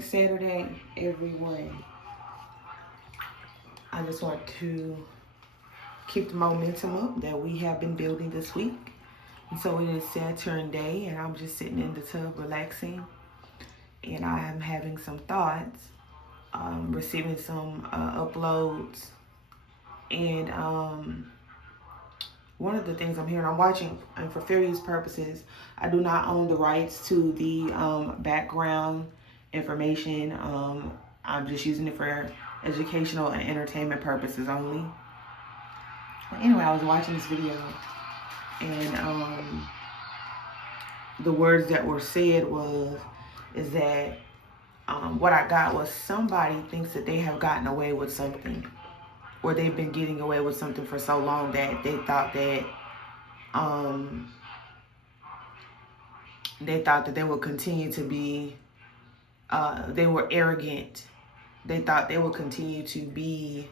Saturday, everyone. I just want to keep the momentum up that we have been building this week. And so it is Saturn Day, and I'm just sitting in the tub relaxing, and I am having some thoughts, receiving some uploads, and one of the things I'm hearing, I'm watching, and for fair use purposes, I do not own the rights to the background information. I'm just using it for educational and entertainment purposes only. But anyway, I was watching this video, and the words that were said is that what I got was somebody thinks that they have gotten away with something, or they've been getting away with something for so long that they thought that um, they would continue to be, they were arrogant. They thought they would continue to be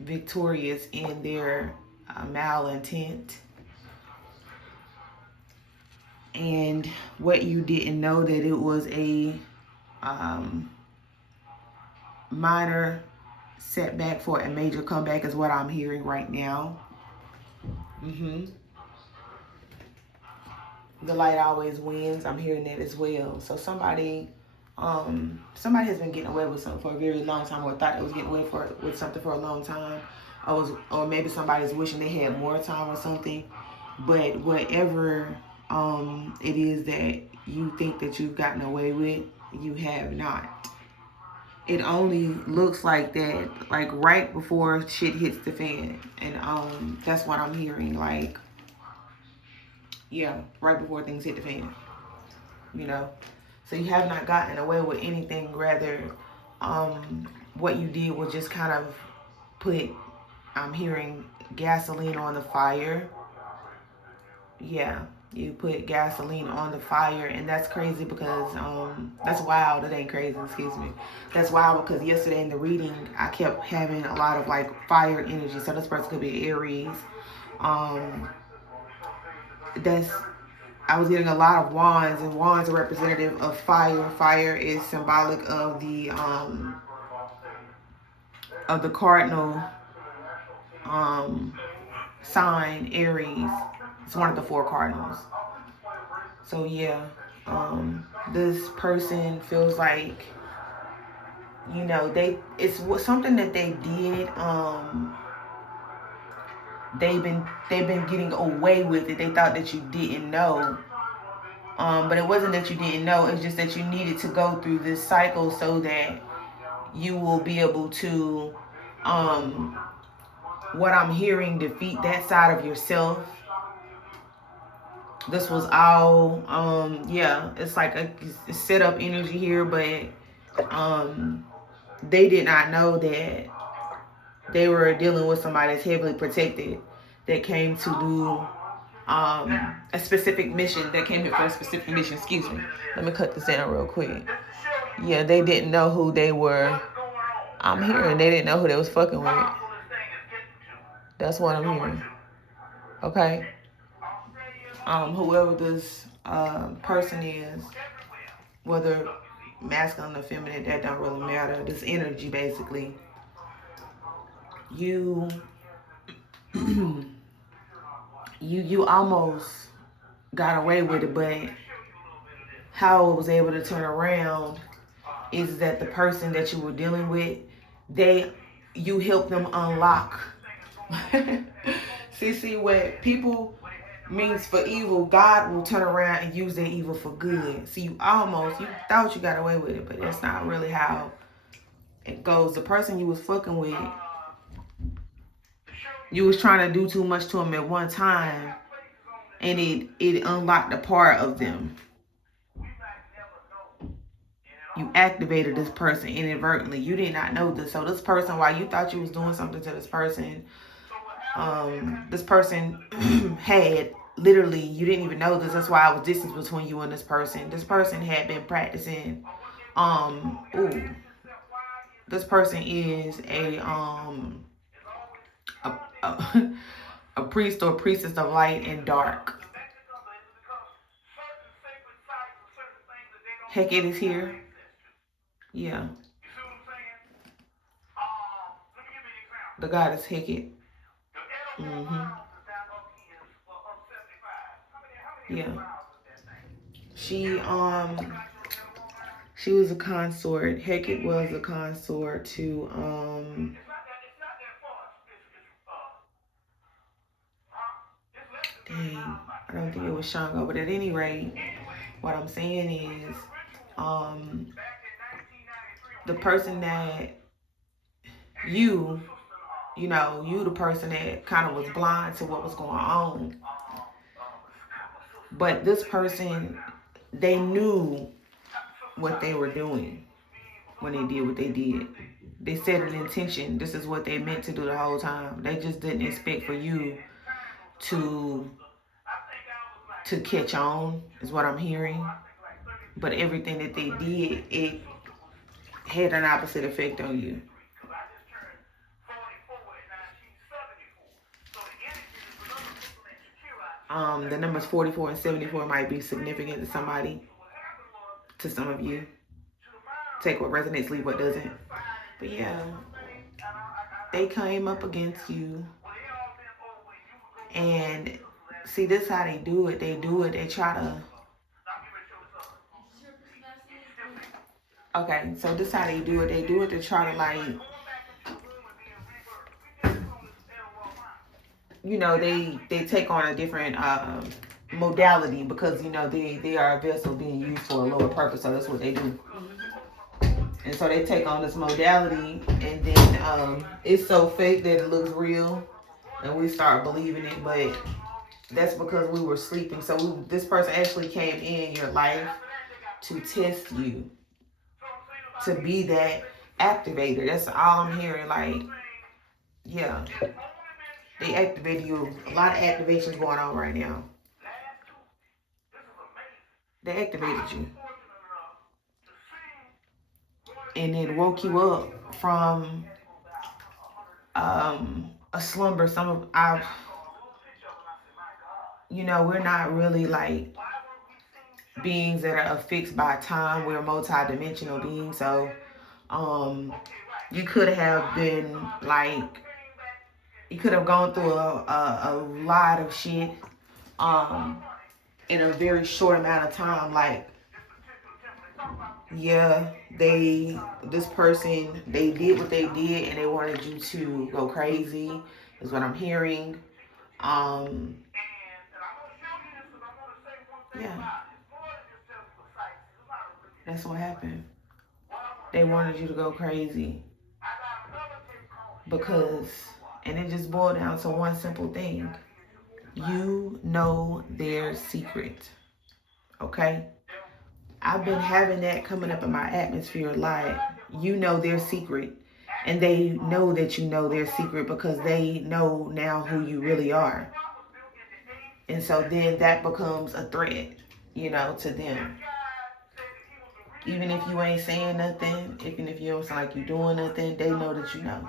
victorious in their malintent. And what you didn't know, that it was a minor setback for a major comeback, is what I'm hearing right now. The light always wins. I'm hearing that as well. So somebody has been getting away with something for a very long time, or thought it was getting away with something for a long time. Or maybe somebody's wishing they had more time or something. But whatever it is that you think that you've gotten away with, you have not. It only looks like that, like right before shit hits the fan, and that's what I'm hearing. Like, yeah, right before things hit the fan, you know. So you have not gotten away with anything. Rather, what you did was just kind of put, I'm hearing, gasoline on the fire. Yeah, you put gasoline on the fire, and that's crazy because that's wild. It ain't crazy, excuse me. That's wild because yesterday in the reading, I kept having a lot of like fire energy. So this person could be Aries. That's I was getting a lot of wands, and wands are representative of fire. Fire is symbolic of the cardinal sign, Aries. It's one of the four cardinals. So yeah, this person feels like, you know, it's something that they did. They've been getting away with it. They thought that you didn't know. But it wasn't that you didn't know. It's just that you needed to go through this cycle so that you will be able to, what I'm hearing, defeat that side of yourself. This was all, yeah, it's like a set up energy here, but they did not know that they were dealing with somebody that's heavily protected, that came to do a specific mission, that came here for a specific mission. Excuse me. Let me cut this down real quick. Yeah, they didn't know who they were. I'm hearing they didn't know who they was fucking with. That's what I'm hearing. Okay. Whoever this person is, whether masculine or feminine, that don't really matter. This energy, basically. You you almost got away with it, but how it was able to turn around is that the person that you were dealing with, you helped them unlock. see what people means for evil, God will turn around and use that evil for good. See, you thought you got away with it, but that's not really how it goes. The person you was fucking with, you was trying to do too much to them at one time, and it unlocked a part of them. You activated this person inadvertently. You did not know this. So this person, while you thought you was doing something to this person had literally, you didn't even know this. That's why I was distance between you and this person. This person had been practicing. This person is a priest or priestess of light and dark. Fked is here. Yeah. The goddess Fked. Yeah. She was a consort. Fked was a consort to dang, I don't think it was Shango, but at any rate, what I'm saying is the person that you the person that kind of was blind to what was going on. But this person, they knew what they were doing when they did what they did. They set an intention. This is what they meant to do the whole time. They just didn't expect for you to catch on, is what I'm hearing. But everything that they did, it had an opposite effect on you. The numbers 44 and 74 might be significant to somebody, to some of you. Take what resonates, leave what doesn't. But yeah, they came up against you. And see, this is how they do it. They try to... Okay, so this is how they do it. They do it to try to, like... they take on a different modality because, they are a vessel being used for a lower purpose. So that's what they do. And so they take on this modality, and then it's so fake that it looks real, and we start believing it. But that's because we were sleeping. So this person actually came in your life to test you, to be that activator. That's all I'm hearing. Like, yeah, they activated you. A lot of activations going on right now. They activated you. And it woke you up from a slumber. We're not really like beings that are affixed by time. We're multi-dimensional beings. So you could have been like, you could have gone through a lot of shit in a very short amount of time. Like, yeah, this person, they did what they did and they wanted you to go crazy, is what I'm hearing. Yeah. That's what happened. They wanted you to go crazy. Because, and it just boiled down to one simple thing. You know their secret. Okay? I've been having that coming up in my atmosphere a lot. You know their secret. And they know that you know their secret because they know now who you really are. And so then that becomes a threat, to them. Even if you ain't saying nothing, even if you don't sound like you're doing nothing, they know that you know.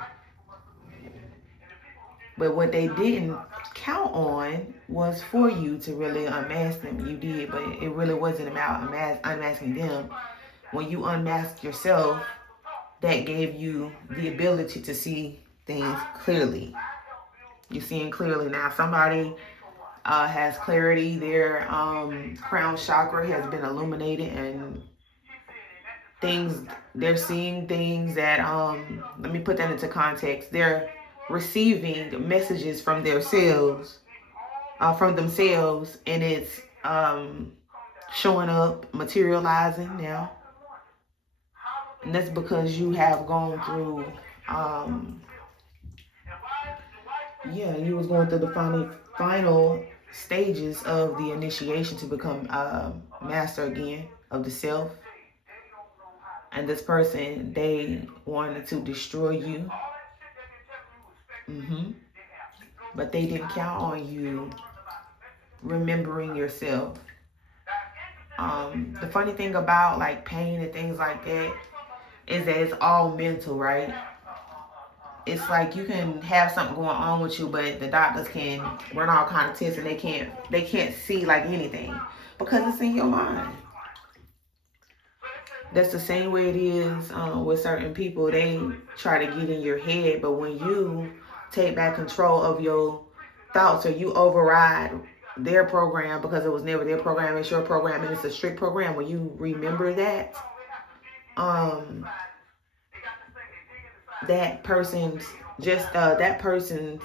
But what they didn't count on was for you to really unmask them. You did, but it really wasn't about unmasking them. When you unmasked yourself, that gave you the ability to see things clearly. You're seeing clearly now. Somebody has clarity. Their crown chakra has been illuminated, and they're seeing things that, let me put that into context. They're receiving messages from themselves, and it's showing up, materializing now. And that's because you have gone through, you was going through the final stages of the initiation to become master again of the self. And this person, they wanted to destroy you. But they didn't count on you remembering yourself. The funny thing about like pain and things like that is that it's all mental, right? It's like you can have something going on with you, but the doctors can run all kind of tests and they can't see like anything because it's in your mind. That's the same way it is with certain people. They try to get in your head, but when you take back control of your thoughts, or you override their program because it was never their program, it's your program, and it's a strict program. When you remember that, um, that person's that person's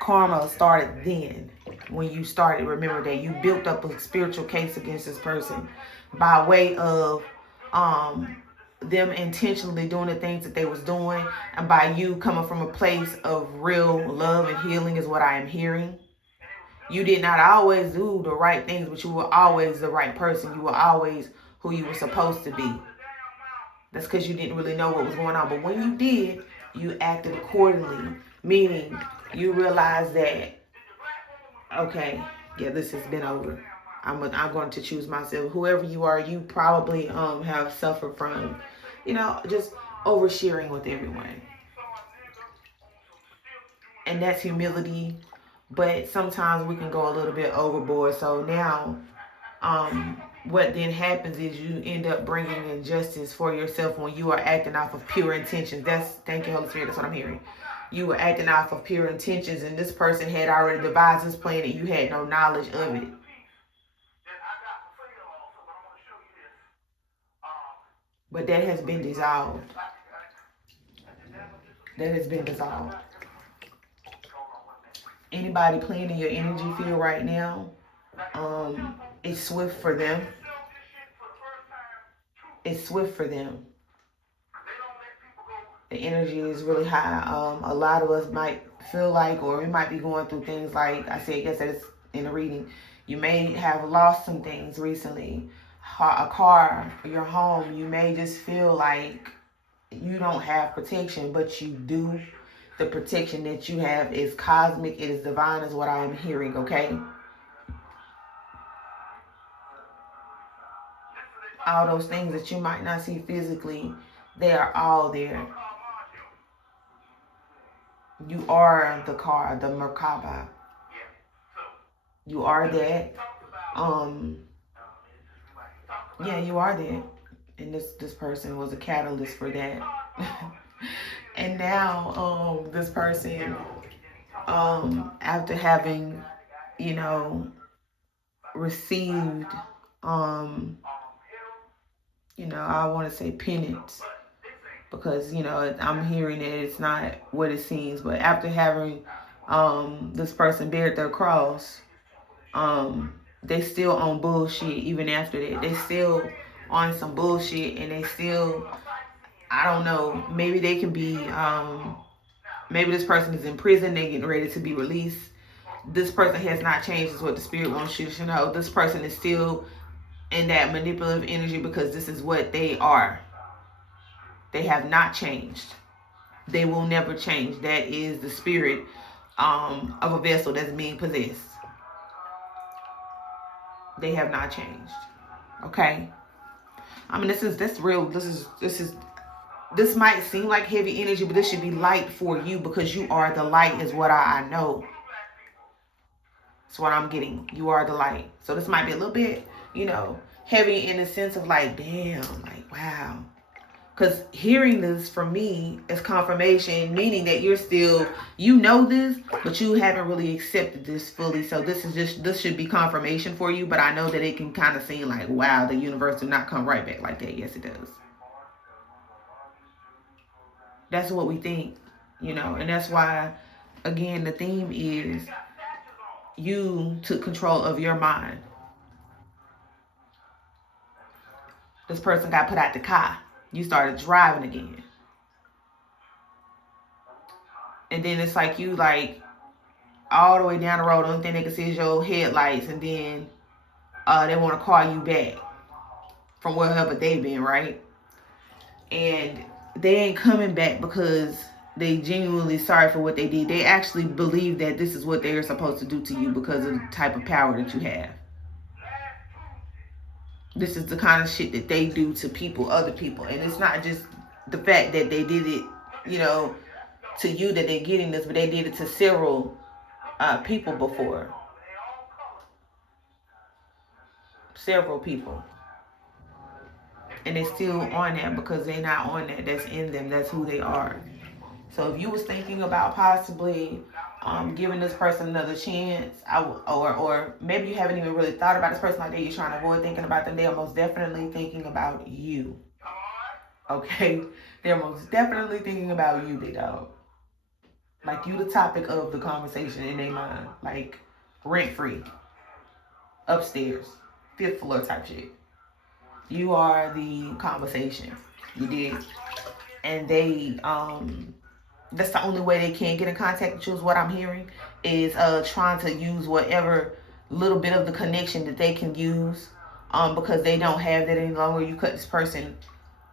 karma started then. When you started, remember that you built up a spiritual case against this person by way of them intentionally doing the things that they was doing, and by you coming from a place of real love and healing is what I am hearing. You did not always do the right things, but you were always the right person. You were always who you were supposed to be. That's because you didn't really know what was going on. But when you did, you acted accordingly. Meaning, you realized that, okay, yeah, this has been over. I'm going to choose myself. Whoever you are, you probably have suffered from, just oversharing with everyone. And that's humility. But sometimes we can go a little bit overboard. So now, what then happens is you end up bringing injustice for yourself when you are acting off of pure intentions. Thank you, Holy Spirit. That's what I'm hearing. You were acting off of pure intentions, and this person had already devised this plan, and you had no knowledge of it. But that has been dissolved. That has been dissolved. Anybody playing in your energy field right now, it's swift for them. It's swift for them. The energy is really high. A lot of us might feel like, or we might be going through things like I said yesterday in the reading. You may have lost some things recently, a car, your home. You may just feel like you don't have protection, but you do. The protection that you have is cosmic. It is divine, is what I am hearing. Okay. All those things that you might not see physically, they are all there. You are the car, the Merkaba. You are that. Yeah, you are that. And this person was a catalyst for that. And now, this person, after having, received, I want to say penance, because I'm hearing that it's not what it seems. But after having this person bared their cross, they still on bullshit. Even after that, they still on some bullshit, and they still, I don't know, maybe they can be maybe this person is in prison, they getting ready to be released. This person has not changed, is what the spirit wants you to know. This person is still in that manipulative energy, because this is what they are. They have not changed. They will never change. That is the spirit of a vessel that's being possessed. They have not changed. Okay. I mean, that's real. This might seem like heavy energy, but this should be light for you, because you are the light, is what I know. That's what I'm getting. You are the light. So this might be a little bit, heavy in the sense of like, damn, like, wow. Because hearing this from me is confirmation, meaning that you're still, this, but you haven't really accepted this fully. So this should be confirmation for you. But I know that it can kind of seem like, wow, the universe did not come right back like that. Yes, it does. That's what we think, and that's why, again, the theme is you took control of your mind. This person got put out the car. You started driving again. And then it's like you all the way down the road, the only thing they can see is your headlights, and then they want to call you back from wherever they've been, right? And they ain't coming back because they genuinely sorry for what they did. They actually believe that this is what they are supposed to do to you because of the type of power that you have. This is the kind of shit that they do to people, other people. And it's not just the fact that they did it, to you that they're getting this, but they did it to several people before. Several people. And they're still on that because they're not on that. That's in them. That's who they are. So if you was thinking about possibly giving this person another chance, or maybe you haven't even really thought about this person like that, you're trying to avoid thinking about them, they are most definitely thinking about you. Okay? They're most definitely thinking about you, big dog. Like, you the topic of the conversation in their mind. Like, rent-free. Upstairs. 5th floor type shit. You are the conversation. You did. And they, that's the only way they can get in contact with you, is what I'm hearing, is trying to use whatever little bit of the connection that they can use, because they don't have that any longer. You cut this person,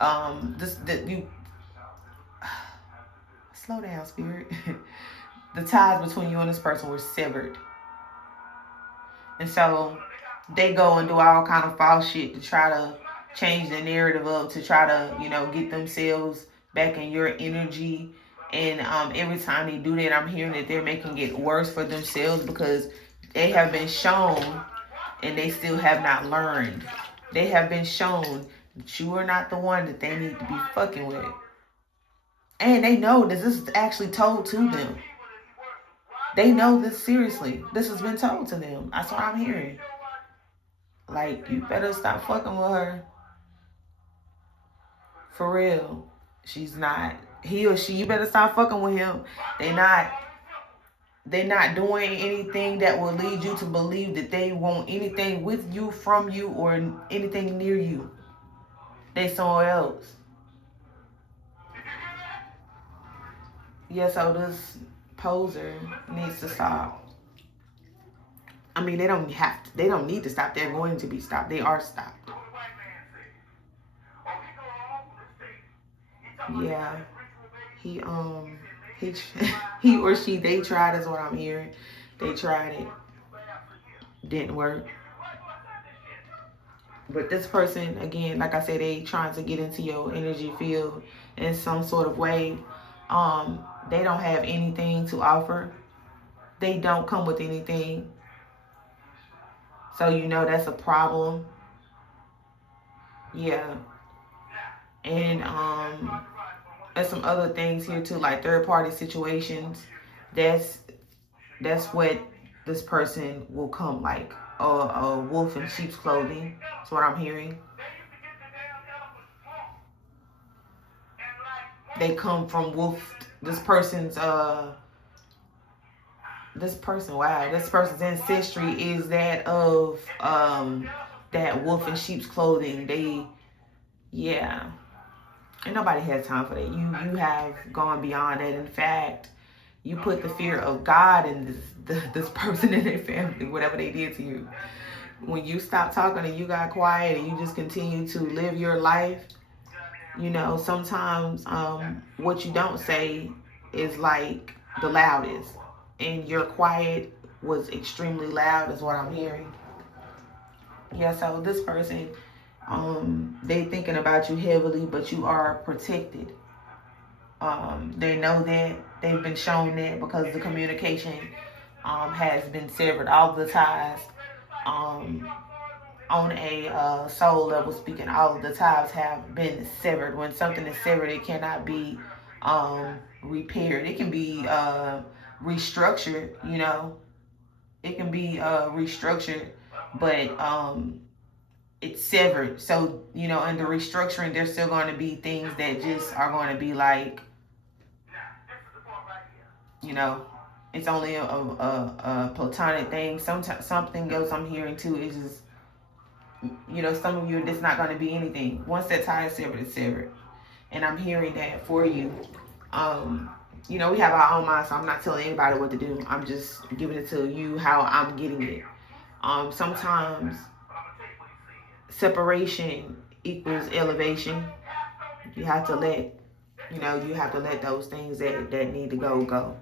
you slow down, spirit. The ties between you and this person were severed, and so they go and do all kind of false shit to try to change the narrative up, to try to, get themselves back in your energy. And every time they do that, I'm hearing that they're making it worse for themselves, because they have been shown and they still have not learned. They have been shown that you are not the one that they need to be fucking with. And they know that this is actually told to them. They know this seriously. This has been told to them. That's what I'm hearing. Like, you better stop fucking with her. For real. She's not. He or she, you better stop fucking with him. They're not doing anything that will lead you to believe that they want anything with you, from you, or anything near you. They somewhere else. Yeah, so this poser needs to stop. I mean, they don't need to stop. They're going to be stopped. They are stopped. Yeah. He he or she, they tried, is what I'm hearing. They tried it. Didn't work. But this person, again, like I said, they trying to get into your energy field in some sort of way. They don't have anything to offer. They don't come with anything. So that's a problem. Yeah. And there's some other things here too, like third party situations. That's what this person will come like. A wolf in sheep's clothing. That's what I'm hearing. They come from wolf. This person's ancestry is that of that wolf in sheep's clothing. Yeah. And nobody has time for that. You have gone beyond that. In fact, you put the fear of God in this person and their family, whatever they did to you. When you stopped talking and you got quiet and you just continue to live your life, sometimes what you don't say is like the loudest. And your quiet was extremely loud, is what I'm hearing. Yeah, so this person, they thinking about you heavily, but you are protected. They know that. They've been shown that, because the communication has been severed. All the ties, on a soul level speaking, all of the ties have been severed. When something is severed, it cannot be repaired. It can be restructured, It can be restructured, but it's severed. So, in the restructuring, there's still going to be things that just are going to be like, it's only a platonic thing. Sometimes something else I'm hearing too is just, some of you, it's not going to be anything. Once that tie is severed, it's severed. And I'm hearing that for you. We have our own mind, so I'm not telling anybody what to do. I'm just giving it to you how I'm getting it. Sometimes separation equals elevation. You have to let those things that need to go.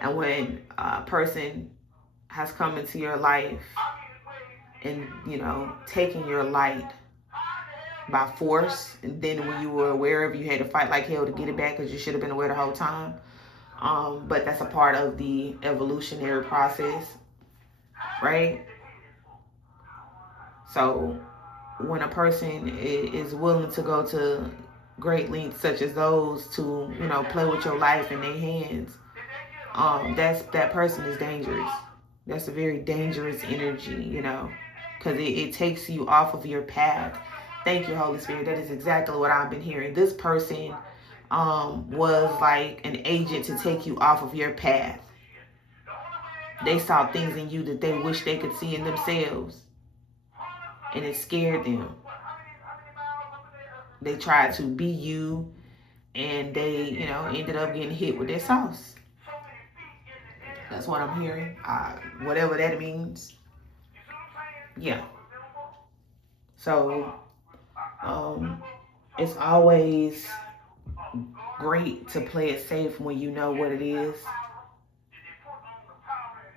And when a person has come into your life and, taking your light by force, and then when you were aware of, you had to fight like hell to get it back, because you should have been aware the whole time. But that's a part of the evolutionary process, right? So when a person is willing to go to great lengths such as those to, play with your life in their hands, that person is dangerous. That's a very dangerous energy, because it takes you off of your path. Thank you, Holy Spirit. That is exactly what I've been hearing. This person was like an agent to take you off of your path. They saw things in you that they wish they could see in themselves, and it scared them. They tried to be you, and they, ended up getting hit with their sauce. That's what I'm hearing. Whatever that means. Yeah. So, it's always great to play it safe when you know what it is.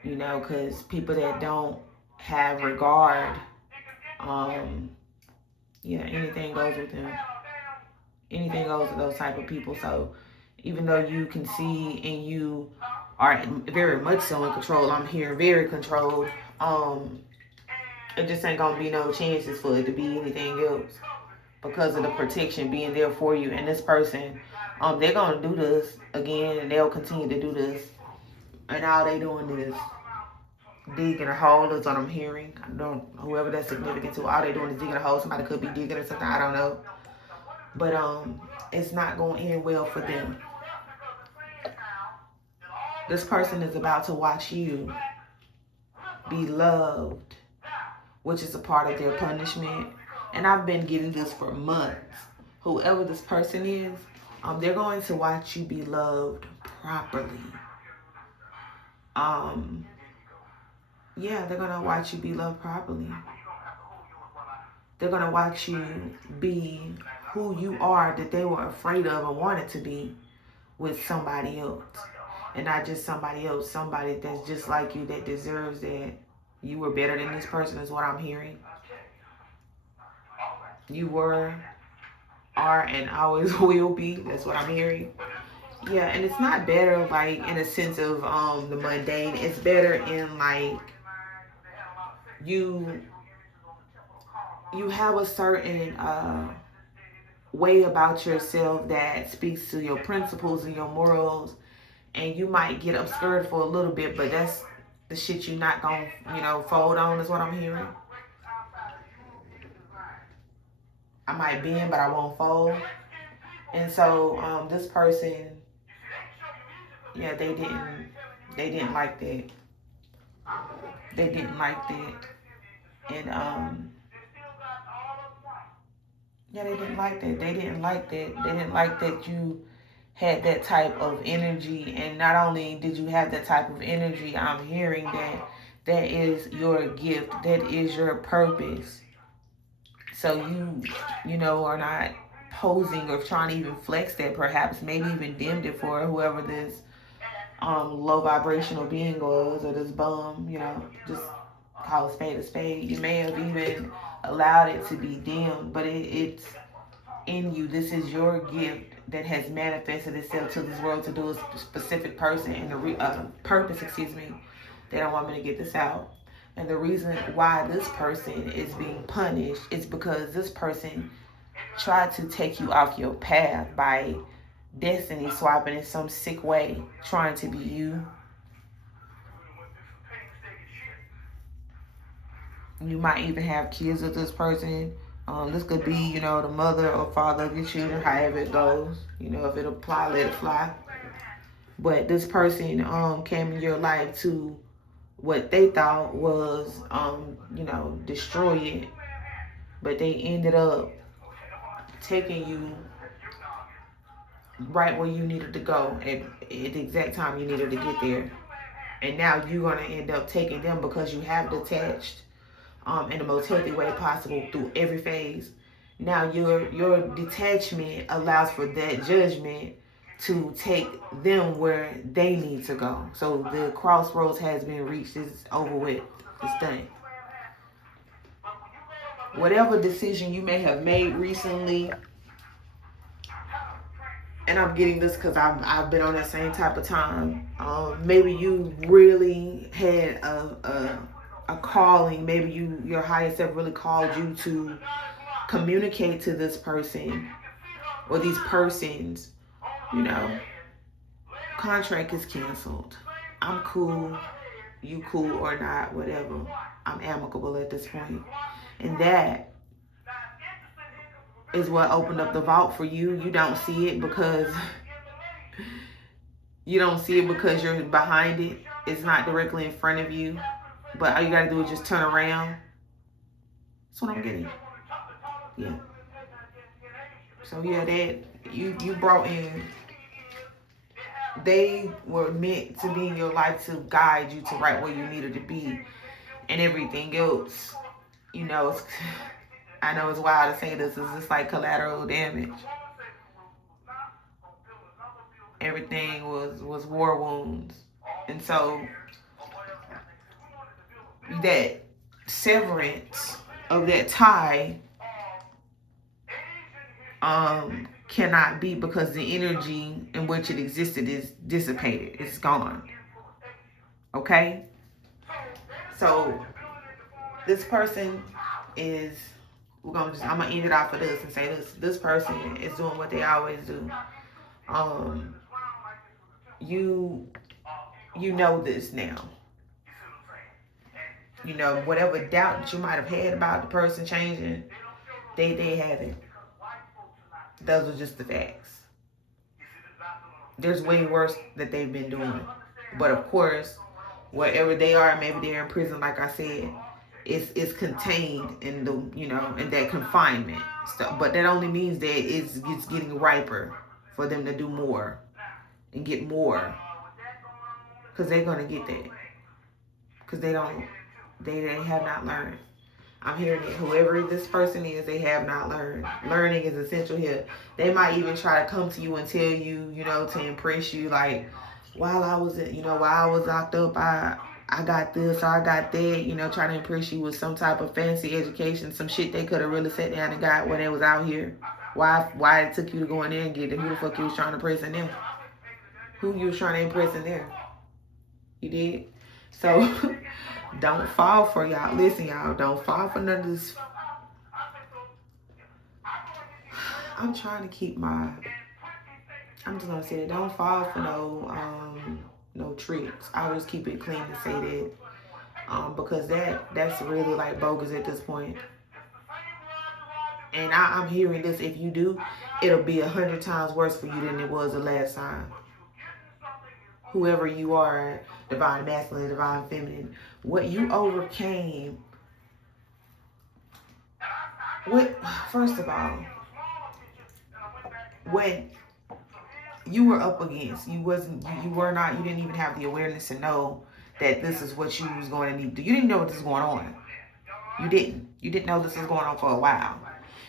Because people that don't have regard, anything goes with them. Anything goes with those type of people. So even though you can see and you are very much so in control, I'm here very controlled, it just ain't gonna be no chances for it to be anything else because of the protection being there for you. And this person, they're gonna do this again, and they'll continue to do this, and all they doing is digging a hole. Is what I'm hearing. Whoever that's significant to, all they doing is digging a hole. Somebody could be digging or something, I don't know, but it's not going to end well for them. This person is about to watch you be loved, which is a part of their punishment. And I've been getting this for months. Whoever this person is, they're going to watch you be loved properly. They're going to watch you be loved properly. They're going to watch you be who you are that they were afraid of or wanted to be with somebody else. And not just somebody else, somebody that's just like you, that deserves that. You were better than this person is what I'm hearing. You were, are, and always will be. That's what I'm hearing. Yeah, and it's not better like in a sense of the mundane. It's better in like you have a certain way about yourself that speaks to your principles and your morals, and you might get obscured for a little bit, but that's the shit you're not gonna, fold on, is what I'm hearing. I might bend, but I won't fold. And so this person, they didn't like that. They didn't like that. And they didn't like that. They didn't like that. They didn't like that you had that type of energy. And not only did you have that type of energy, I'm hearing that is your gift. That is your purpose. So you are not posing or trying to even flex that, perhaps maybe even dimmed it for whoever this low vibrational being was, or this bum, just call a spade a spade. You may have even allowed it to be dimmed, but it's in you. This is your gift that has manifested itself to this world to do a specific person and the purpose. They don't want me to get this out. And the reason why this person is being punished is because this person tried to take you off your path by destiny swapping in some sick way, trying to be you. You might even have kids with this person. This could be, the mother or father of your children, however it goes. If it apply, let it fly. But this person came in your life to what they thought was, destroy it. But they ended up taking you right where you needed to go at the exact time you needed to get there. And now you're going to end up taking them because you have detached in the most healthy way possible through every phase. Now your detachment allows for that judgment to take them where they need to go. So the crossroads has been reached. It's over with. It's done. Whatever decision you may have made recently, and I'm getting this because I've been on that same type of time. Maybe you really had a calling. Maybe your higher self really called you to communicate to this person or these persons, you know, contract is canceled. I'm cool, you cool or not, whatever. I'm amicable at this point. And that is what opened up the vault for you. You don't see it because you're behind it. It's not directly in front of you. But all you gotta do is just turn around. That's what I'm getting. Yeah. So yeah, that you brought in, they were meant to be in your life to guide you to right where you needed to be. And everything else, you know, I know it's wild to say this, it's just like collateral damage. Everything was war wounds. And so that severance of that tie cannot be, because the energy in which it existed is dissipated. It's gone. Okay? So this person is, I'm gonna end it off of this and say this person is doing what they always do. You know this now. You know, whatever doubt that you might have had about the person changing, they haven't. Those are just the facts. There's way worse that they've been doing. But of course, wherever they are, maybe they're in prison, like I said, it's contained in the, you know, in that confinement. So, but that only means that it's getting riper for them to do more and get more. Because they're going to get that. Because they have not learned. I'm hearing it. Whoever this person is, they have not learned. Learning is essential here. They might even try to come to you and tell you, you know, to impress you, like, while I was locked up, I got this or I got that, you know, trying to impress you with some type of fancy education, some shit they could have really sat down and got when they was out here. Why it took you to go in there and get it? Who the fuck you was trying to impress in there? Who you was trying to impress in there? You did? So don't fall for y'all. Listen, y'all, don't fall for none of this. I'm trying to keep I'm just gonna say it. Don't fall for no tricks. I'll just keep it clean to say that. Because that's really like bogus at this point. And I'm hearing this, if you do, it'll be 100 times worse for you than it was the last time. Whoever you are, divine masculine, divine feminine, what you overcame, first of all, when you were up against, you didn't even have the awareness to know that this is what you was going to need to do. You didn't know what this was going on. You didn't know this was going on for a while.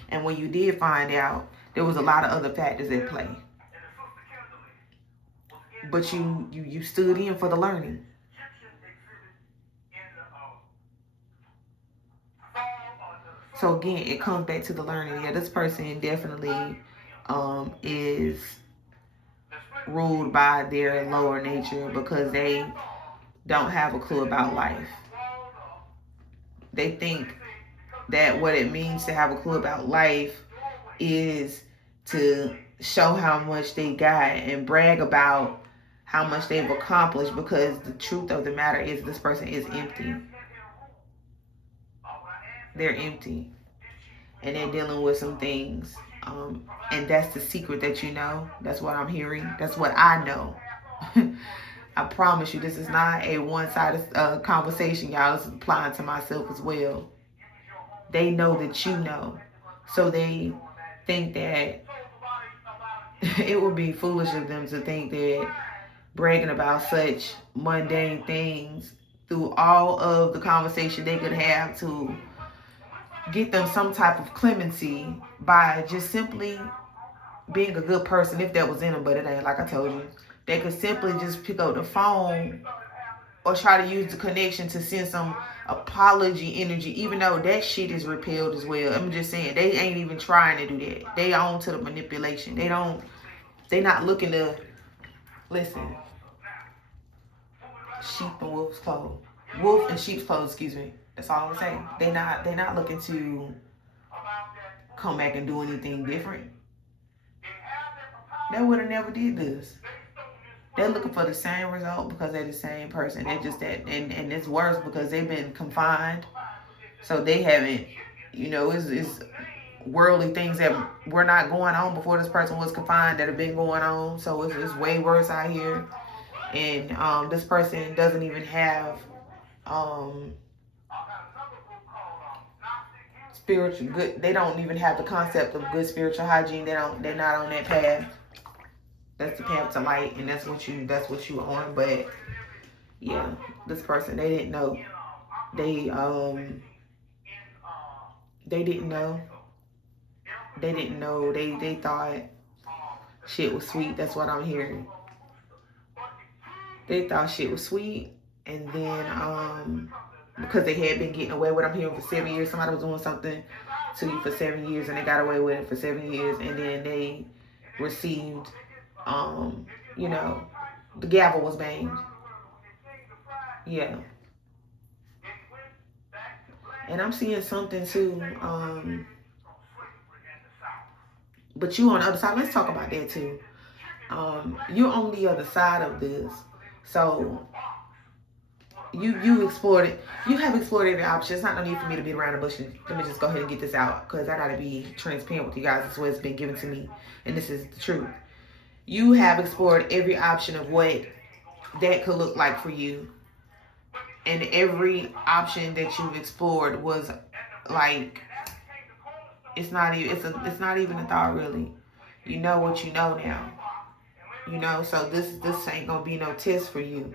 And when you did find out, there was a lot of other factors at play. But you stood in for the learning. So again, it comes back to the learning. Yeah, this person definitely is ruled by their lower nature, because they don't have a clue about life. They think that what it means to have a clue about life is to show how much they got and brag about how much they've accomplished, because the truth of the matter is this person is empty. They're empty. And they're dealing with some things. And that's the secret that you know. That's what I'm hearing. That's what I know. I promise you, this is not a one-sided conversation, y'all. This is applying to myself as well. They know that you know. So they think that it would be foolish of them to think that bragging about such mundane things through all of the conversation they could have to get them some type of clemency by just simply being a good person, if that was in them, but it ain't, like I told you. They could simply just pick up the phone or try to use the connection to send some apology energy, even though that shit is repelled as well. I'm just saying, they ain't even trying to do that. They on to the manipulation. They not looking to listen. Sheep and wolf's clothes. Wolf and sheep's clothes, excuse me. That's all I'm saying. They not looking to come back and do anything different. They would have never did this. They're looking for the same result because they're the same person. They're just that, and it's worse because they've been confined. So they haven't, it's worldly things that were not going on before this person was confined that have been going on. So it's way worse out here. And this person doesn't even have spiritual good. They don't even have the concept of good spiritual hygiene. They're not on that path. That's the path to light, and that's what you on. But yeah, this person, they didn't know. They didn't know. They didn't know. They thought shit was sweet. That's what I'm hearing. They thought shit was sweet, and then because they had been getting away with it, I'm hearing for 7 years. Somebody was doing something to you for 7 years, and they got away with it for 7 years, and then they received, the gavel was banged. Yeah. And I'm seeing something too. But you on the other side. Let's talk about that too. You're on the other side of this. So you explored it. You have explored every option. It's not no need for me to beat around the bush. Let me just go ahead and get this out, because I gotta be transparent with you guys. This is what's been given to me, and this is the truth. You have explored every option of what that could look like for you. And every option that you've explored was like, it's not even a thought, really. You know what you know now. So this ain't gonna be no test for you.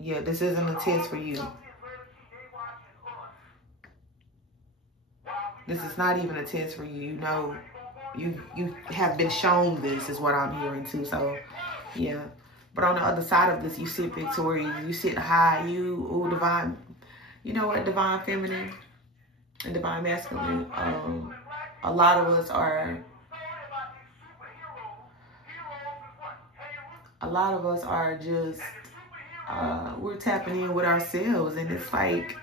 Yeah, this isn't a test for you. This is not even a test for you. You have been shown this, is what I'm hearing too. So yeah. But on the other side of this, you sit victorious, you sit high, divine, divine feminine and divine masculine. A lot of us are just, we're tapping in with ourselves, and it's like,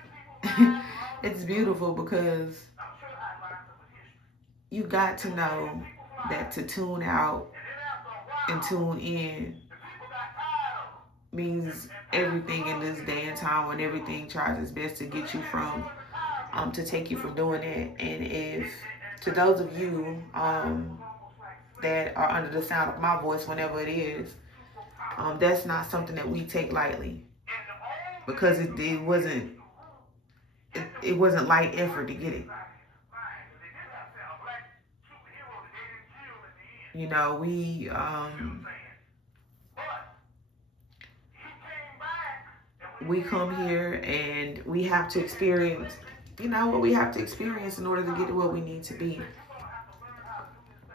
it's beautiful, because you got to know that to tune out and tune in means everything in this day and time, when everything tries its best to get you from, to take you from doing it. And if, to those of you that are under the sound of my voice, whenever it is, that's not something that we take lightly, because it wasn't light effort to get it. We come here and we have to experience, what we have to experience in order to get to where we need to be.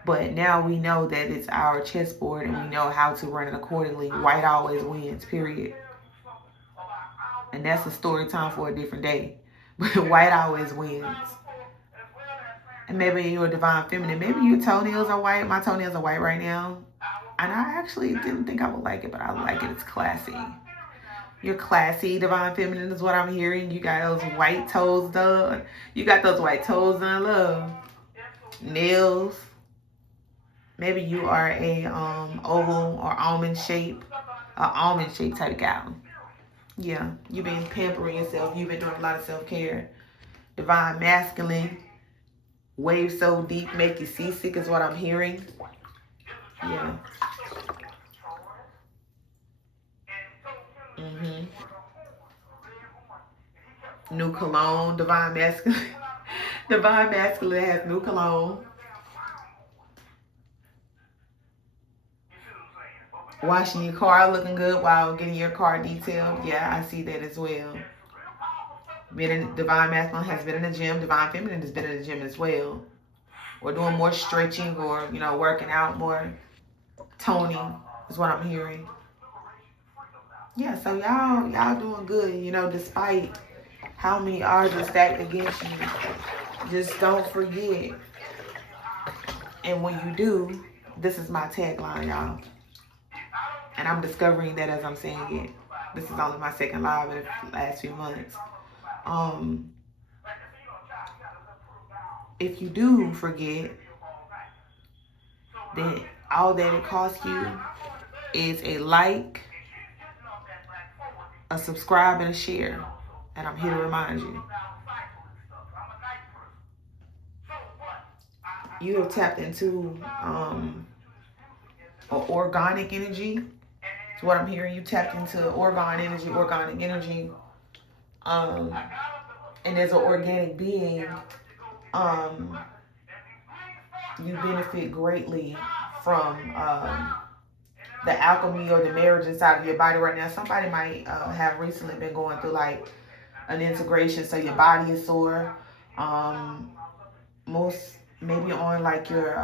But now we know that it's our chessboard, and we know how to run it accordingly. White always wins, period. And that's a story time for a different day. But white always wins. And maybe you're a divine feminine. Maybe your toenails are white. My toenails are white right now. And I actually didn't think I would like it, but I like it. It's classy. You're classy, divine feminine is what I'm hearing. You got those white toes done. You got those white toes done, love. Nails. Maybe you are a oval or almond shape type of gal. Yeah, you've been pampering yourself. You've been doing a lot of self-care. Divine masculine. Wave so deep, make you seasick is what I'm hearing. Yeah. New cologne, divine masculine. Divine masculine has new cologne. Washing your car, looking good while getting your car detailed. Yeah, I see that as well. Divine masculine has been in the gym. Divine feminine has been in the gym as well. Or doing more stretching, or working out more. Toning is what I'm hearing. Yeah, so y'all doing good, despite how many odds are stacked against you. Just don't forget. And when you do, this is my tagline, y'all. And I'm discovering that as I'm saying it. This is only my second live in the last few months. if you do forget, then all that it costs you is a like, a subscribe, and a share. And I'm here to remind you. You have tapped into organic energy. That's what I'm hearing. You tapped into organic energy. And as an organic being, you benefit greatly from the alchemy or the marriage inside of your body right now. Somebody might have recently been going through like an integration, so your body is sore. Most maybe on like your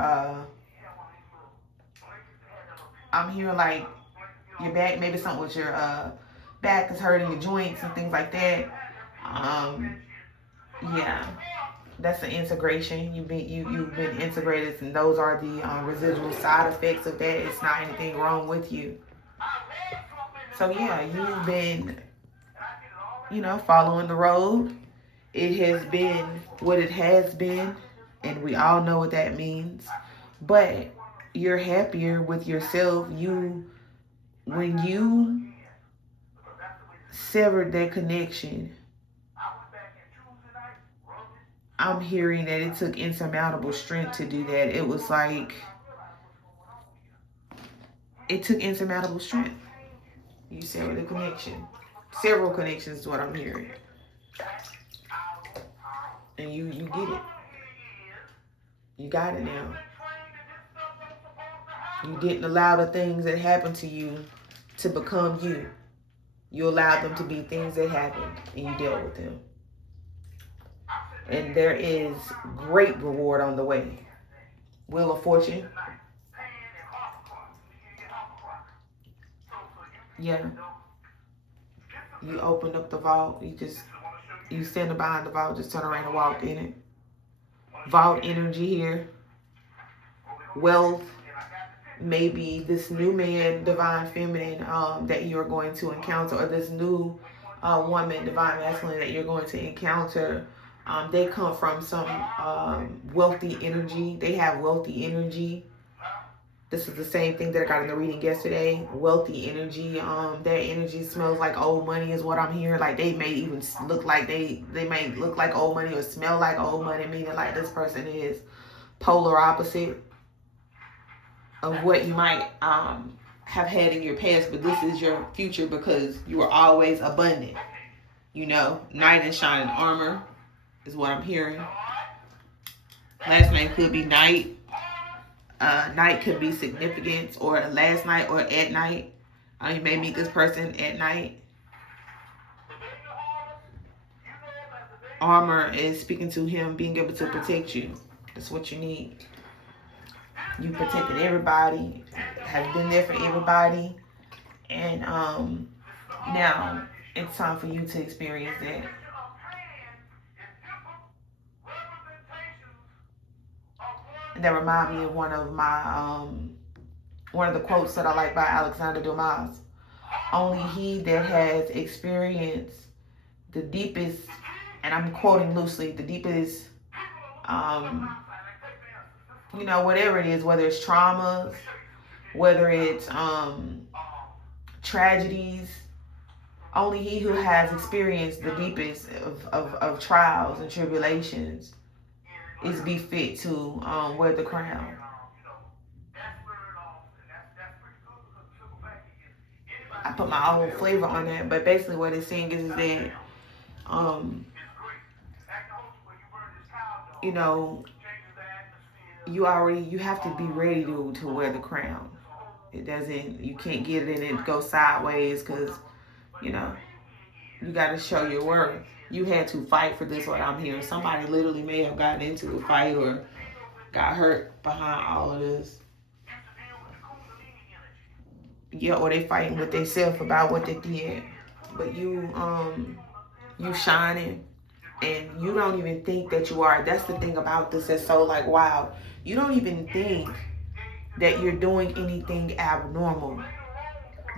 I'm hearing like your back, maybe something with your back is hurting, your joints and things like that. Yeah, that's an integration. You've been integrated, and those are the residual side effects of that. It's not anything wrong with you. So yeah, you've been, following the road. It has been what it has been, and we all know what that means. But you're happier with yourself. When you severed that connection, I'm hearing that it took insurmountable strength to do that. It was like, it took insurmountable strength. You severed the connection. Several connections is what I'm hearing. And you get it. You got it now. You didn't allow the things that happened to you to become you. You allowed them to be things that happened, and you dealt with them. And there is great reward on the way. Wheel of Fortune. Yeah. You open up the vault. You stand behind the vault, just turn around and walk in it. Vault energy here. Wealth. Maybe this new man, divine feminine, that you're going to encounter, or this new woman, divine masculine, that you're going to encounter. They come from some wealthy energy. They have wealthy energy. This is the same thing that I got in the reading yesterday. Wealthy energy. Their energy smells like old money is what I'm hearing. Like they may even look like they may look like old money or smell like old money, meaning like this person is polar opposite of what you might have had in your past, but this is your future because you were always abundant. Knight in shining armor is what I'm hearing. Last name could be Night. Night could be significance, or last night, or at night. You may meet this person at night. Armor is speaking to him being able to protect you. That's what you need. You protected everybody, have been there for everybody, and now it's time for you to experience that. And that reminds me of one of the quotes that I like by Alexander Dumas. Only he that has experienced the deepest, and I'm quoting loosely, the deepest, whatever it is, whether it's traumas, whether it's tragedies, only he who has experienced the deepest of trials and tribulations is befit to wear the crown. I put my own flavor on that, but basically what it's saying is that you have to be ready to wear the crown. You can't get it and it go sideways, because you got to show your worth. You had to fight for this, what I'm hearing. Somebody literally may have gotten into a fight or got hurt behind all of this. Yeah, or they fighting with themselves about what they did. But you shining, and you don't even think that you are. That's the thing about this that's so like, wow. You don't even think that you're doing anything abnormal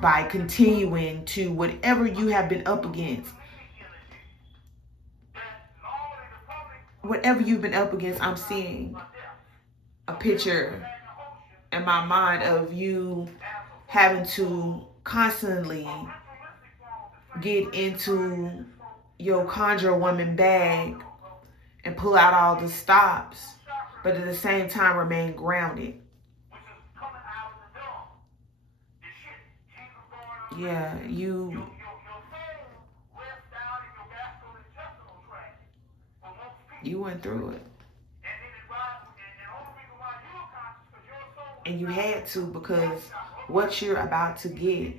by continuing to whatever you have been up against. whatever you've been up against, I'm seeing a picture in my mind of you having to constantly get into your conjure woman bag and pull out all the stops, but at the same time remain grounded. Yeah, you went through it. And you had to, because what you're about to get,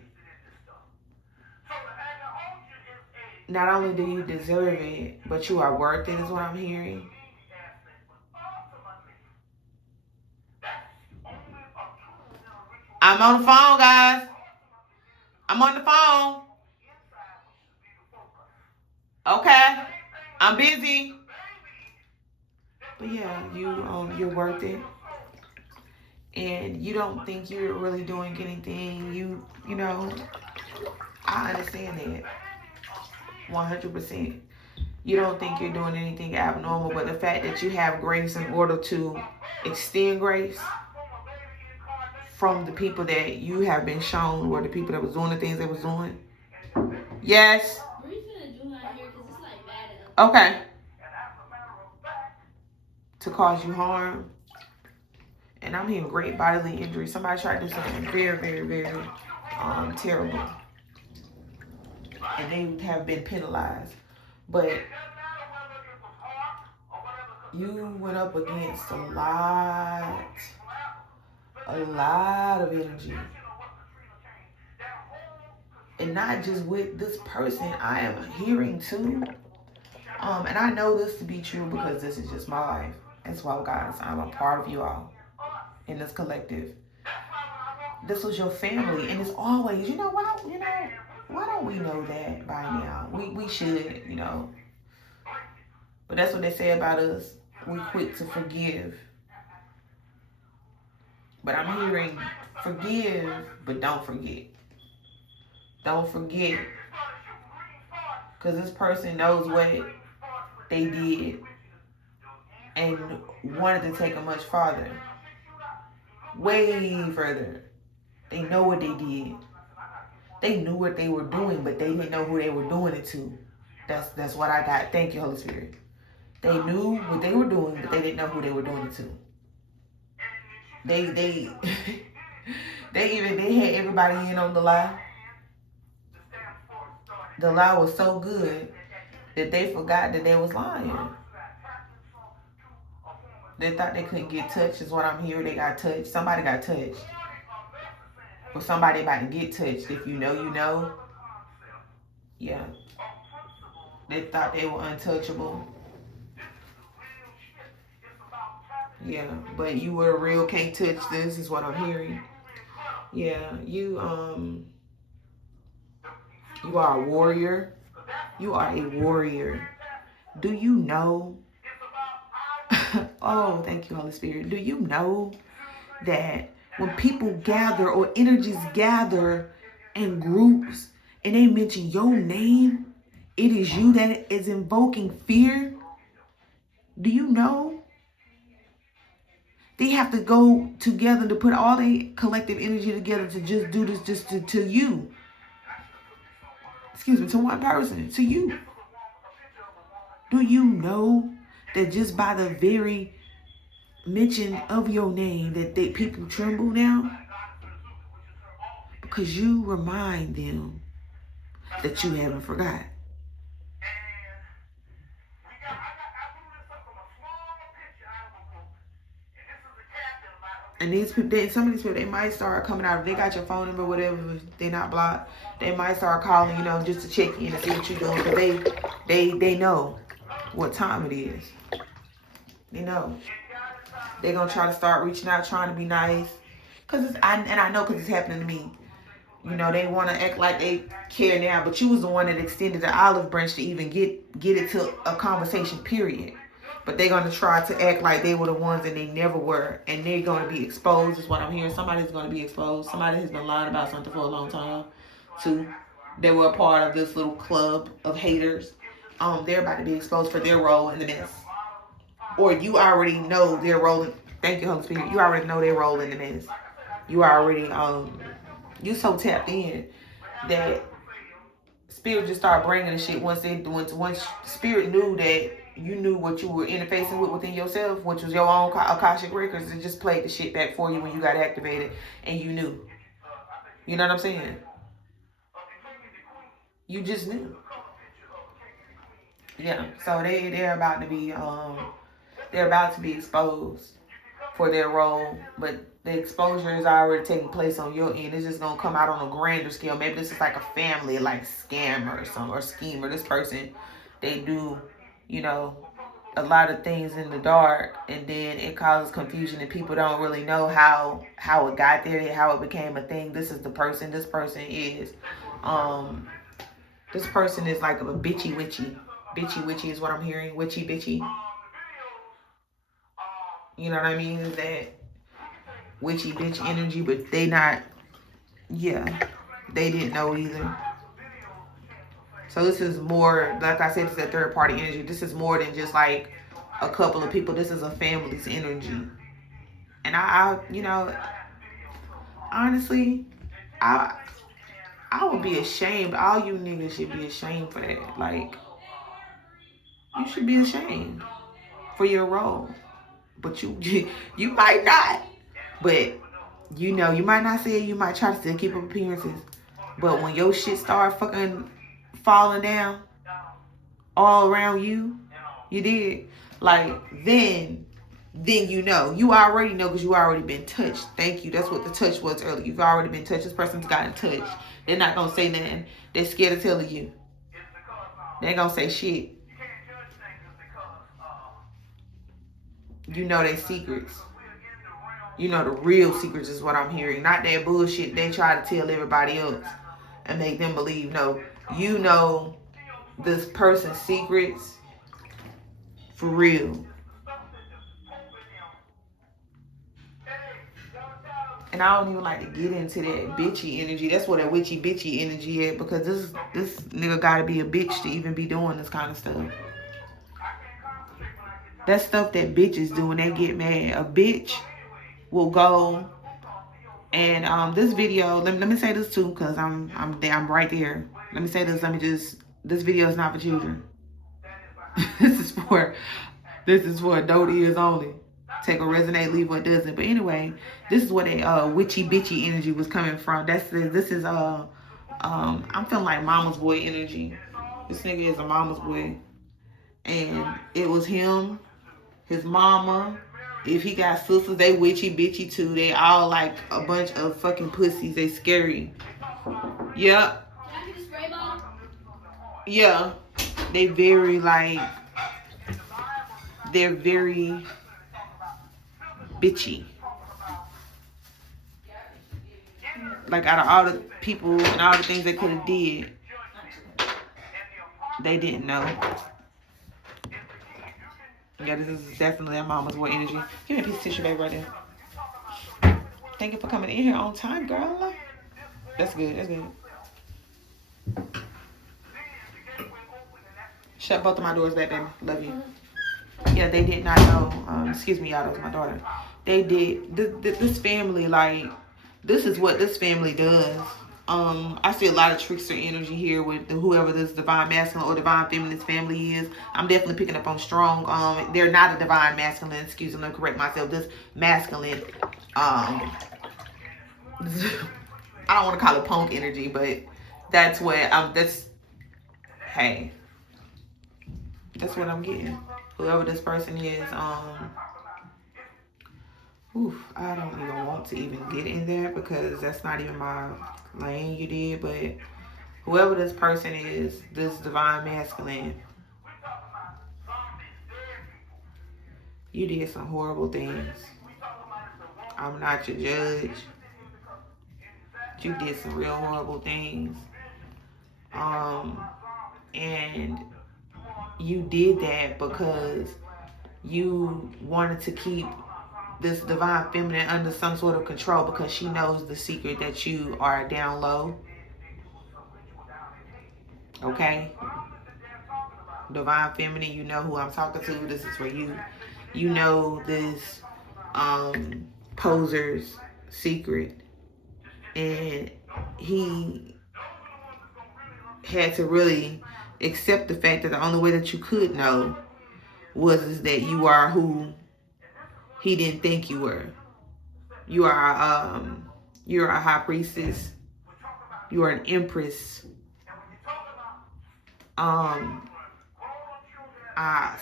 not only do you deserve it, but you are worth it, is what I'm hearing. I'm on the phone, guys. I'm on the phone. Okay. I'm busy. But yeah, you're worth it. And you don't think you're really doing anything. You know, I understand that. 100%. You don't think you're doing anything abnormal, but the fact that you have grace in order to extend grace from the people that you have been shown were the people that was doing the things they was doing. Yes. Okay. To cause you harm. And I'm hearing great bodily injury. Somebody tried to do something very, very, very terrible. And they have been penalized. But you went up against a lot of energy. And not just with this person, I am hearing too. And I know this to be true because this is just my life. As well, guys, I'm a part of you all in this collective. This was your family, and it's always, why don't we know that by now? We should, But that's what they say about us. We quick to forgive. But I'm hearing forgive, but don't forget. Don't forget. Because this person knows what they did and wanted to take it much farther. Way further. They know what they did. They knew what they were doing, but they didn't know who they were doing it to. That's what I got. Thank you, Holy Spirit. They knew what they were doing, but they didn't know who they were doing it to. They had everybody in on the lie. The lie was so good that they forgot that they was lying. They thought they couldn't get touched, is what I'm hearing. They got touched. Somebody got touched. Or somebody about to get touched. If you know, you know. Yeah. They thought they were untouchable. Yeah, but you were real, can't touch this, is what I'm hearing. Yeah, you are a warrior. You are a warrior. Do you know? Oh, thank you, Holy Spirit. Do you know that when people gather or energies gather in groups and they mention your name, it is you that is invoking fear? Do you know? They have to go together to put all their collective energy together to just do this just to you. Excuse me, to one person, to you. Do you know that just by the very mention of your name that people tremble now? Because you remind them that you haven't forgot. And these people, some of these people, they might start coming out. If they got your phone number, whatever, they're not blocked, they might start calling, just to check in and see what you're doing. Because they know what time it is. They know. They're going to try to start reaching out, trying to be nice. I know because it's happening to me. They want to act like they care now, but you was the one that extended the olive branch to even get it to a conversation, period. But they're going to try to act like they were the ones and they never were. And they're going to be exposed, is what I'm hearing. Somebody's going to be exposed. Somebody has been lying about something for a long time, too. They were a part of this little club of haters. They're about to be exposed for their role in the mess. or you already know their role in, thank you, Holy Spirit, you already know their role in the mess. You already you so tapped in that spirit just started bringing the shit once spirit knew that you knew what you were interfacing with within yourself, which was your own Akashic records. It just played the shit back for you when you got activated, and you knew. You know what I'm saying? You just knew. Yeah. So they're about to be exposed for their role, but the exposure is already taking place on your end. It's just gonna come out on a grander scale. Maybe this is like a family, like scammer or some or schemer. This person, they do, you know, a lot of things in the dark, and then it causes confusion, and people don't really know how it got there, how it became a thing. This is the person. This person is, this person is like a bitchy witchy. Bitchy witchy is what I'm hearing. Witchy bitchy. You know what I mean? Is that witchy bitch energy, but they not, yeah, they didn't know either. So this is more, like I said, it's that third party energy. This is more than just like a couple of people. This is a family's energy. And I you know, honestly, I would be ashamed. All you niggas should be ashamed for that. Like, you should be ashamed for your role. But you might not. But you know, you might not say it, you might try to still keep up appearances. But when your shit start fucking falling down all around you, you did. Like, then you know. You already know because you already been touched. Thank you. That's what the touch was earlier. You've already been touched. This person's gotten touched. They're not going to say nothing. They're scared of telling you. They ain't going to say shit. You know their secrets. You know the real secrets is what I'm hearing. Not that bullshit they try to tell everybody else and make them believe. No, you know this person's secrets for real. And I don't even like to get into that bitchy energy. That's what that witchy bitchy energy is, because this nigga gotta be a bitch to even be doing this kind of stuff. That stuff that bitches do when they get mad. A bitch will go and this video. Let me say this too, cause I'm right there. Let me say this. This video is not for children. This is for adult ears only. Take a resonate, leave what doesn't. But anyway, this is what a witchy bitchy energy was coming from. This is I'm feeling like mama's boy energy. This nigga is a mama's boy, and it was him, his mama. If he got sisters, they witchy bitchy too. They all like a bunch of fucking pussies. They scary. Yep. Yeah. They very like, they're very bitchy. Like, out of all the people and all the things they could have did, they didn't know. Yeah, this is definitely a mama's boy energy. Give me a piece of tissue, baby, right there. Thank you for coming in here on time, girl. That's good. That's good. Shut both of my doors back, baby. Love you. Yeah, they did not know. Excuse me, y'all. That was my daughter. They did. This family, like, this is what this family does. I see a lot of trickster energy here with whoever this divine masculine or divine feminine family is. I'm definitely picking up on strong. They're not a divine masculine. Excuse me, let me correct myself. This masculine. I don't want to call it punk energy, but that's what hey, that's what I'm getting. Whoever this person is, I don't even want to even get in there because that's not even my lane. You did, but whoever this person is, this divine masculine, you did some horrible things. I'm not your judge. You did some real horrible things. And you did that because you wanted to keep this divine feminine under some sort of control because she knows the secret that you are down low. Okay? Divine feminine, you know who I'm talking to. This is for you. you know this poser's secret, and he had to really accept the fact that the only way that you could know was that you are who he didn't think you were. You're a high priestess. You are an empress.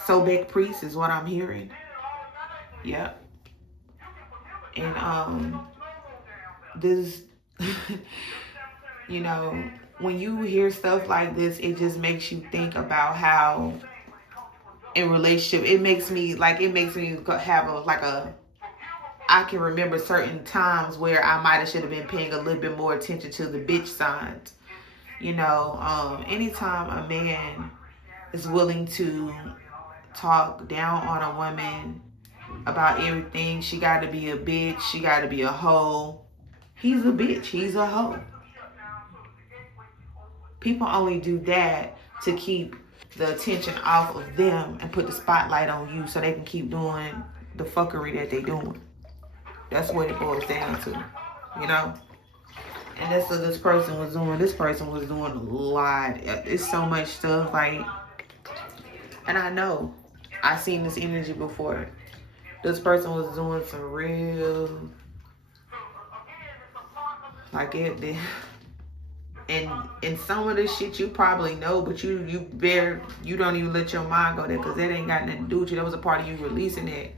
Sobek priest is what I'm hearing. Yep. And this, you know, when you hear stuff like this, it just makes you think about how in relationship, it makes me have I can remember certain times where I might have should have been paying a little bit more attention to the bitch signs. You know, anytime a man is willing to talk down on a woman about everything, she got to be a bitch, she got to be a hoe. He's a bitch, he's a hoe. People only do that to keep the attention off of them and put the spotlight on you so they can keep doing the fuckery that they doing. That's what it boils down to, you know? And that's what this person was doing. This person was doing a lot. It's so much stuff, like, and I know I've seen this energy before. This person was doing some real, like it, and some of this shit you probably know, but you don't even let your mind go there because that ain't got nothing to do with you. That was a part of you releasing it.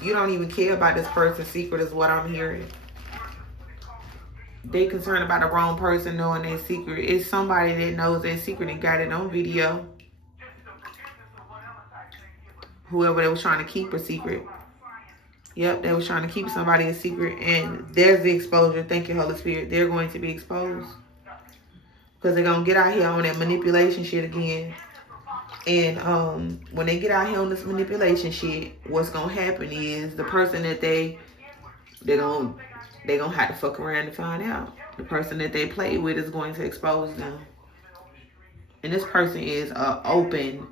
You don't even care about this person's secret is what I'm hearing. They concerned about the wrong person knowing their secret. It's somebody that knows their secret and got it on video. Whoever they was trying to keep a secret. Yep, they was trying to keep somebody a secret, and there's the exposure. Thank you, Holy Spirit. They're going to be exposed. Because they're going to get out here on that manipulation shit again. And when they get out here on this manipulation shit, what's going to happen is the person that they're going to have to fuck around to find out. The person that they play with is going to expose them. And this person is open.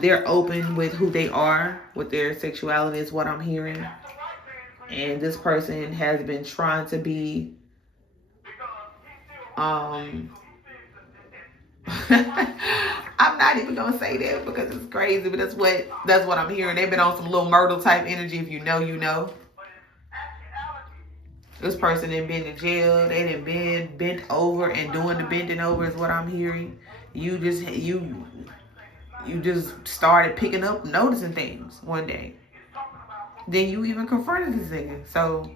They're open with who they are, with their sexuality is what I'm hearing. And this person has been trying to be I'm not even gonna say that because it's crazy, but that's what I'm hearing. They've been on some little Myrtle type energy. If you know, you know. This person done been in jail. They done been bent over and doing the bending over is what I'm hearing. You just started picking up, noticing things one day. Then you even confronted this nigga. So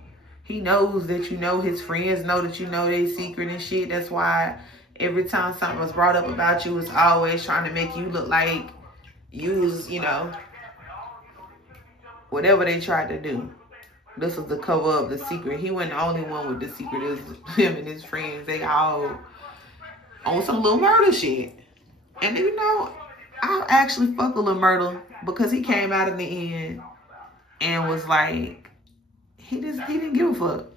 he knows that you know, his friends know that you know their secret and shit. That's why every time something was brought up about you, it's always trying to make you look like you was, you know, whatever they tried to do. This was the cover of the secret. He wasn't the only one with the secret. It was him and his friends. They all on some little murder shit. And you know, I actually fuck with Lil Myrtle because he came out in the end and was like, he didn't give a fuck.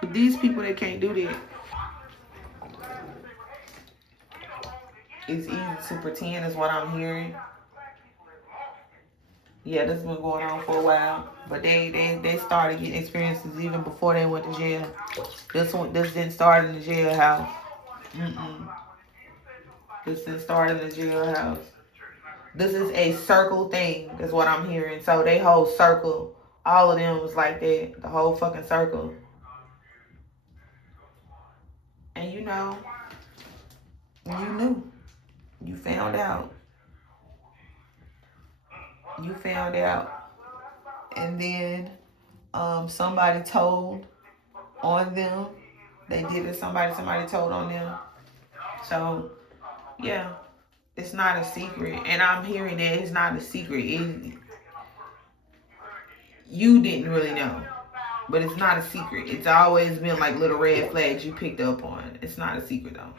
But these people that can't do that, it's easy to pretend is what I'm hearing. Yeah, this has been going on for a while. But they started getting experiences even before they went to jail. This didn't start in the jailhouse. This didn't start in the jailhouse. This is a circle thing, is what I'm hearing. So they whole circle, all of them was like that. The whole fucking circle. And you know, you knew. You found out. You found out. And then somebody told on them. They did it. Somebody told on them. So, yeah. It's not a secret. And I'm hearing that it's not a secret. You didn't really know. But it's not a secret. It's always been like little red flags you picked up on. It's not a secret though.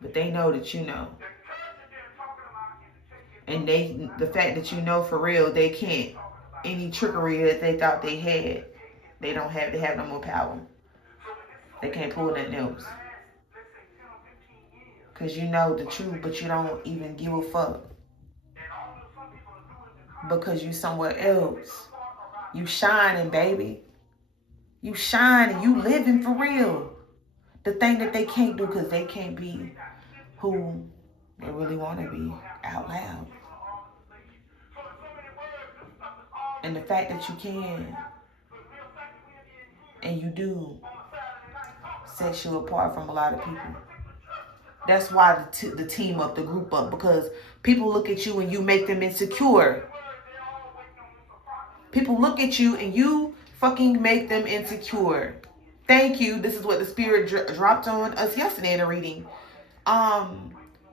But they know that you know. And the fact that you know for real, they can't, any trickery that they thought they had, they don't have, they have no more power. They can't pull nothing else. Because you know the truth, but you don't even give a fuck. Because you somewhere else. You shining, baby. You shining. You living for real. The thing that they can't do because they can't be who they really want to be out loud. And the fact that you can and you do sets you apart from a lot of people. That's why the team up, the group up, because people look at you and you make them insecure. People look at you and you fucking make them insecure. Thank you. This is what the spirit dropped on us yesterday in a reading.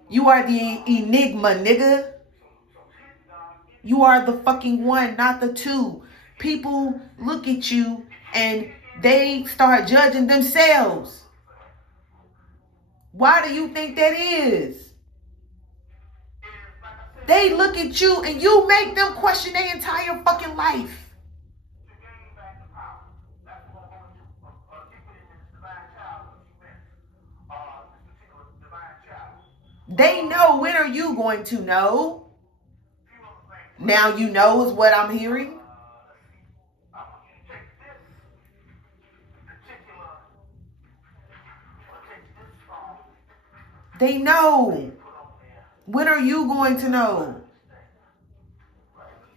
You are the enigma, nigga. You are the fucking one, not the two. People look at you and they start judging themselves. Why do you think that is? They look at you and you make them question their entire fucking life. They know. When are you going to know? Now you know is what I'm hearing. They know. When are you going to know?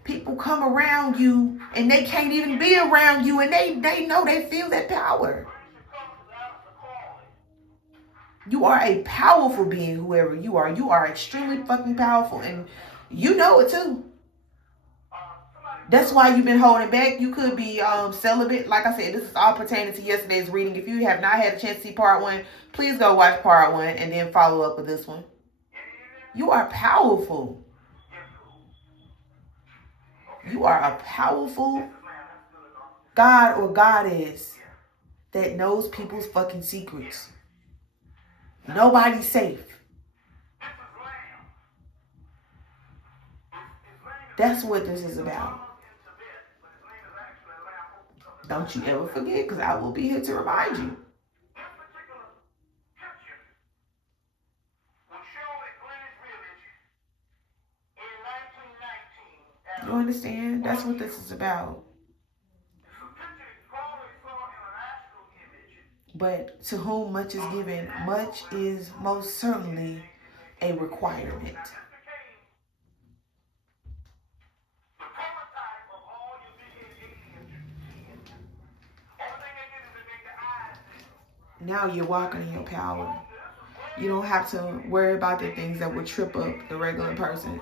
People come around you and they can't even be around you, and they know, they feel that power. You are a powerful being, whoever you are. You are extremely fucking powerful, and you know it too. That's why you've been holding back. You could be celibate. Like I said, this is all pertaining to yesterday's reading. If you have not had a chance to see part 1, please go watch part 1 and then follow up with this one. You are powerful. You are a powerful God or goddess that knows people's fucking secrets. Nobody's safe. That's what this is about. Don't you ever forget, because I will be here to remind you. You understand? That's what this is about. But to whom much is given, much is most certainly a requirement. Now you're walking in your power. You don't have to worry about the things that would trip up the regular person.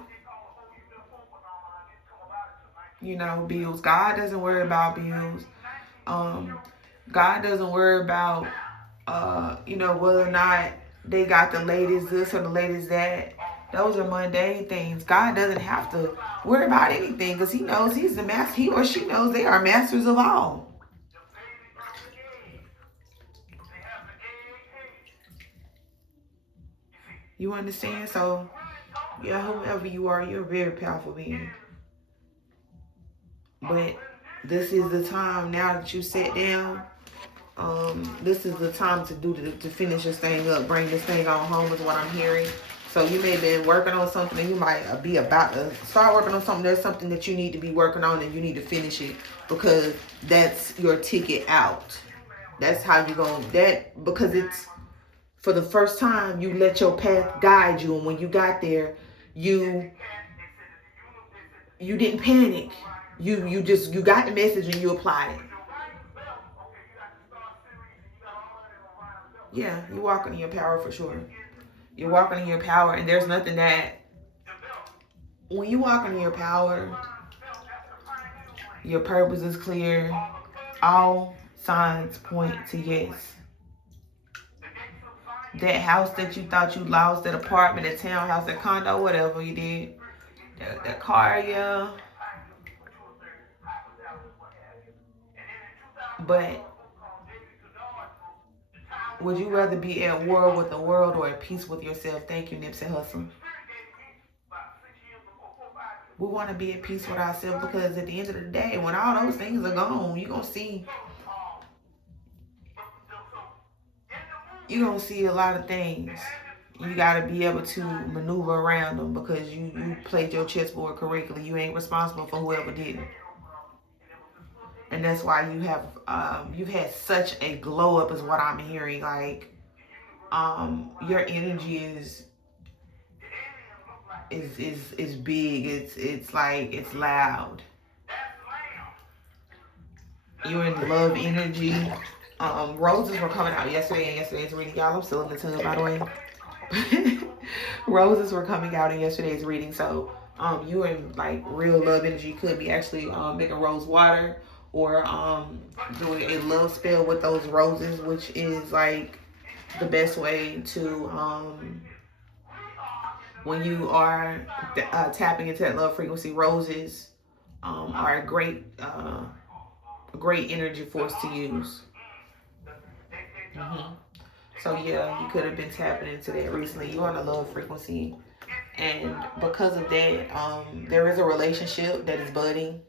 You know, bills. God doesn't worry about bills. God doesn't worry about, whether or not they got the latest this or the latest that. Those are mundane things. God doesn't have to worry about anything because he knows he's the master. He or she knows they are masters of all. You understand? So, yeah, whoever you are, you're a very powerful being. But this is the time now that you sit down. This is the time to finish this thing up, bring this thing on home is what I'm hearing. So you may have been working on something and you might be about to start working on something. There's something that you need to be working on and you need to finish it because that's your ticket out. That's how you're going that because it's for the first time you let your path guide you, and when you got there, you didn't panic. You got the message and you applied it. Yeah, you're walking in your power for sure. You're walking in your power, and there's nothing that when you walk in your power, your purpose is clear. All signs point to yes. That house that you thought you lost, that apartment, that townhouse, that condo, whatever you did, that car, yeah. But would you rather be at war with the world or at peace with yourself? Thank you, Nipsey Hussle. We want to be at peace with ourselves because at the end of the day, when all those things are gone, you're going to see a lot of things. you got to be able to maneuver around them because you played your chessboard correctly. You ain't responsible for whoever did it. And that's why you've had such a glow up is what I'm hearing. Like, your energy is big. It's like, it's loud. You're in love energy. Roses were coming out yesterday and yesterday's reading. Y'all, I'm still in the tub, by the way. Roses were coming out in yesterday's reading. So you're in like real love energy. You could be actually making rose water or doing a love spell with those roses, which is like the best way to when you are tapping into that love frequency. Roses are a great energy force to use. So yeah, you could have been tapping into that recently. You're on a love frequency, and because of that, there is a relationship that is budding.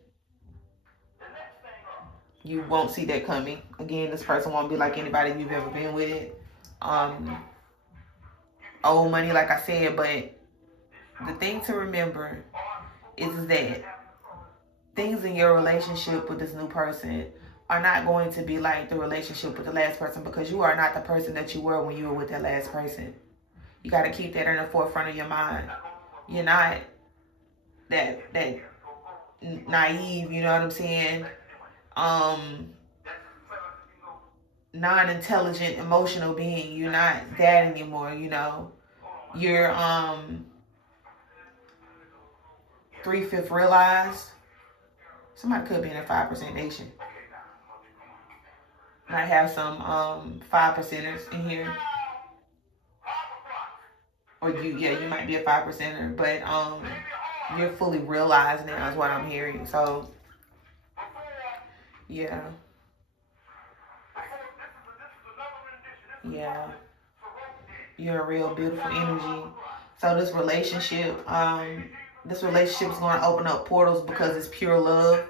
You won't see that coming. Again, this person won't be like anybody you've ever been with. Old money, like I said, but the thing to remember is that things in your relationship with this new person are not going to be like the relationship with the last person, because you are not the person that you were when you were with that last person. You got to keep that in the forefront of your mind. You're not that naive, you know what I'm saying? Non-intelligent, emotional being. You're not that anymore, you know. You're 3/5 realized. Somebody could be in a 5% nation. Might have some 5%ers in here. Or you might be a 5%er, but you're fully realized now is what I'm hearing. So yeah. You're a real beautiful energy. So this relationship is going to open up portals because it's pure love.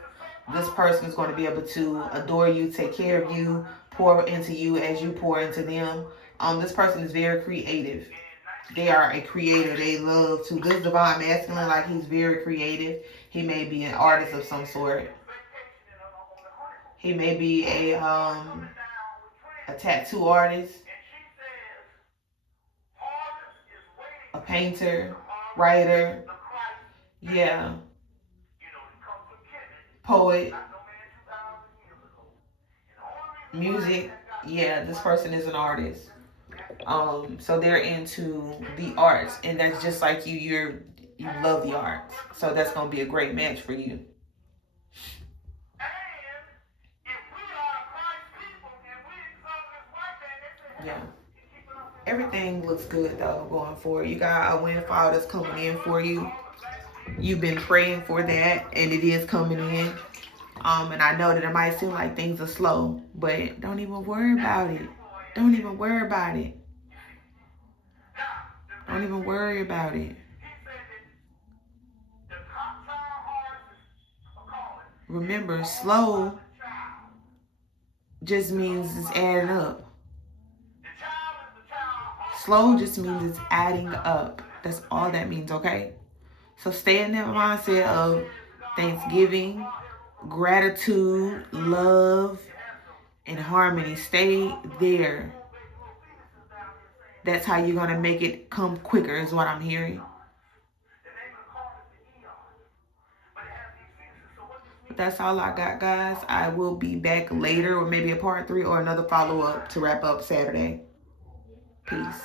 This person is going to be able to adore you, take care of you, pour into you as you pour into them. This person is very creative. They are a creator. They love to. This divine masculine, like, he's very creative. He may be an artist of some sort. He may be a tattoo artist, a painter, writer, yeah, poet, music. Yeah, this person is an artist. So they're into the arts, and that's just like you. You love the arts, so that's gonna be a great match for you. Yeah. Everything looks good though going forward. You got a windfall that's coming in for you. You've been praying for that, and it is coming in. And I know that it might seem like things are slow, but don't even worry about it. Don't even worry about it. Don't even worry about it. Remember, slow just means it's adding up. Slow just means it's adding up. That's all that means, okay? So stay in that mindset of Thanksgiving, gratitude, love, and harmony. Stay there. That's how you're going to make it come quicker, is what I'm hearing. But that's all I got, guys. I will be back later, or maybe a part 3 or another follow-up to wrap up Saturday. Peace.